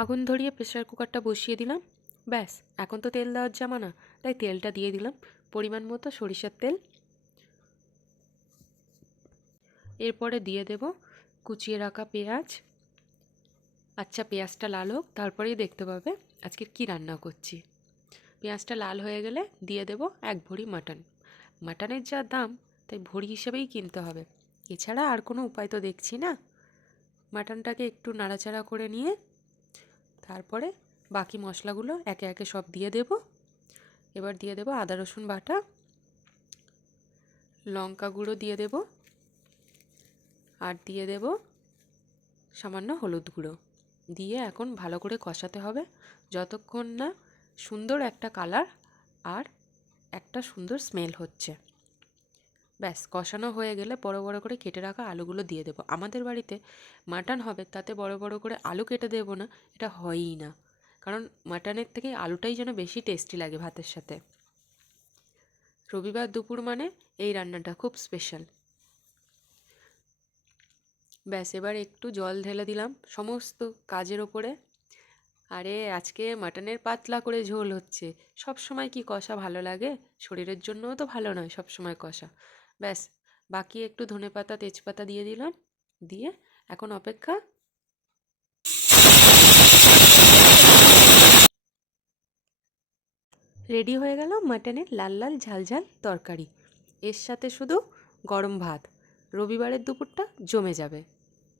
আগুন ধরিয়ে প্রেসার কুকারটা বসিয়ে দিলাম। ব্যাস, এখন তো তেল দেওয়ার জামানা, তাই তেলটা দিয়ে দিলাম। পরিমাণ মতো সরিষার তেল। এরপরে দিয়ে দেব কুচিয়ে রাখা পেঁয়াজ। আচ্ছা, পেঁয়াজটা লাল হোক, তারপরেই দেখতে পাবে আজকের কি রান্না করছি। পেঁয়াজটা লাল হয়ে গেলে দিয়ে দেব 1 ভরি মাটন। মাটনের যা দাম, তাই ভরি হিসেবেই কিনতে হবে, এছাড়া আর কোনো উপায় তো দেখছি না। মাটনটাকে একটু নাড়াচাড়া করে নিয়ে তারপরে বাকি মশলাগুলো একে একে সব দিয়ে দেব। এবার দিয়ে দেব আদা রসুন বাটা, লঙ্কা গুঁড়ো দিয়ে দেব, আর দিয়ে দেব সামান্য হলুদ গুঁড়ো। দিয়ে এখন ভালো করে কষাতে হবে যতক্ষণ না সুন্দর একটা কালার আর একটা সুন্দর স্মেল হচ্ছে। ব্যাস, কষানো হয়ে গেলে বড় বড় করে কেটে রাখা আলুগুলো দিয়ে দেবো। আমাদের বাড়িতে মাটন হবে, তাতে বড় বড় করে আলু কেটে দেবো না, এটা হয়ই না। কারণ মাটনের থেকে আলুটাই যেন বেশি টেস্টি লাগে ভাতের সাথে। রবিবার দুপুর মানে এই রান্নাটা খুব স্পেশাল। ব্যাস, এবার একটু জল ঢেলে দিলাম সমস্ত কাজের ওপরে। আরে আজকে মাটনের পাতলা করে ঝোল হচ্ছে। সব সময় কি কষা ভালো লাগে? শরীরের জন্যও তো ভালো নয় সব সময় কষা। ব্যাস, বাকি একটু ধনেপাতা তেজপাতা দিয়ে দিলাম। দিয়ে এখন অপেক্ষা। রেডি হয়ে গেল মাটনের লাল লাল ঝাল ঝাল তরকারি। এর সাথে শুধু গরম ভাত। রবিবারের দুপুরটা জমে যাবে।